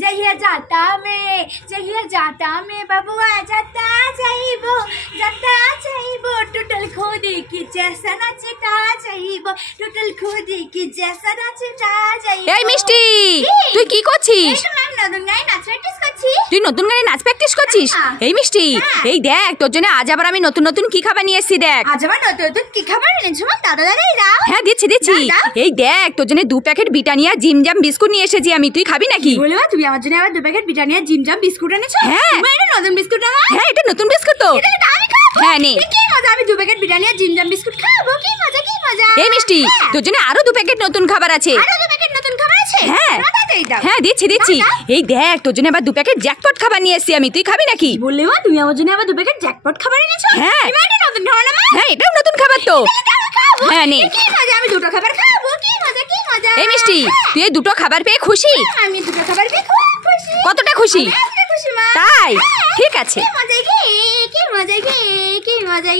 जहिया जाता में बबुआ जाता जाइबो टूटल खोदी की जैसा नाचता जाइबो टूटल खोदी की जैसा नाचता जाइबो। এই মিষ্টি তুই কি করছিস? ম্যাম নতুন গায়ে নাচ প্র্যাকটিস করছি। তুই নতুন গানে নাচ প্র্যাকটিস করছিস? এই মিষ্টি এই দেখ তোর জন্য আজ আবার আমি নতুন নতুন কি খাবার নিয়ে এসেছি দেখ। আজ আবার নতুন কি খাবার এনেছো মা? দাদাই দাও। হ্যাঁ দিচ্ছি এই দেখ তোর জন্য 2 প্যাকেট ব্রিটানিয়া জিমজাম বিস্কুট নিয়ে এসেছি আমি, তুই খাবি নাকি? বলবা তুমি আমার জন্য আবার 2 প্যাকেট ব্রিটানিয়া জিমজাম বিস্কুট এনেছো? হ্যাঁ এটা নতুন বিস্কুট না? হ্যাঁ এটা নতুন বিস্কুট তো। এটা আমি খাবো। হ্যাঁ নে। কি মজা, আমি 2 প্যাকেট ব্রিটানিয়া জিমজাম বিস্কুট খাবো। কি মজা। এই মিষ্টি তোর জন্য আরো 2 প্যাকেট নতুন খাবার আছে। আরো 2 প্যাকেট নতুন খাবার আছে? হ্যাঁ দাদাই দাও। হ্যাঁ দিচ্ছি এই দেখ তোর জন্য আবার 2 প্যাকেট জ্যাকপট খাবার নিয়ে এসেছি আমি, তুই খাবি নাকি? বললে মা তুমি আমার জন্য আবার 2 প্যাকেট জ্যাকপট খাবার এনেছো? হ্যাঁ এটা নতুন খাবার না মা? হ্যাঁ এটাও নতুন খাবার তো। হ্যাঁ নে। কি মজা, আমি 2টো খাবার খাবো। কি মজা। এই মিষ্টি তুই এই 2টো খাবার পেয়ে খুশি? আমি 2টো খাবার পেয়ে খুব খুশি। কতটা খুশি? আমি খুশি মা। তাই ঠিক আছে। কি মজা।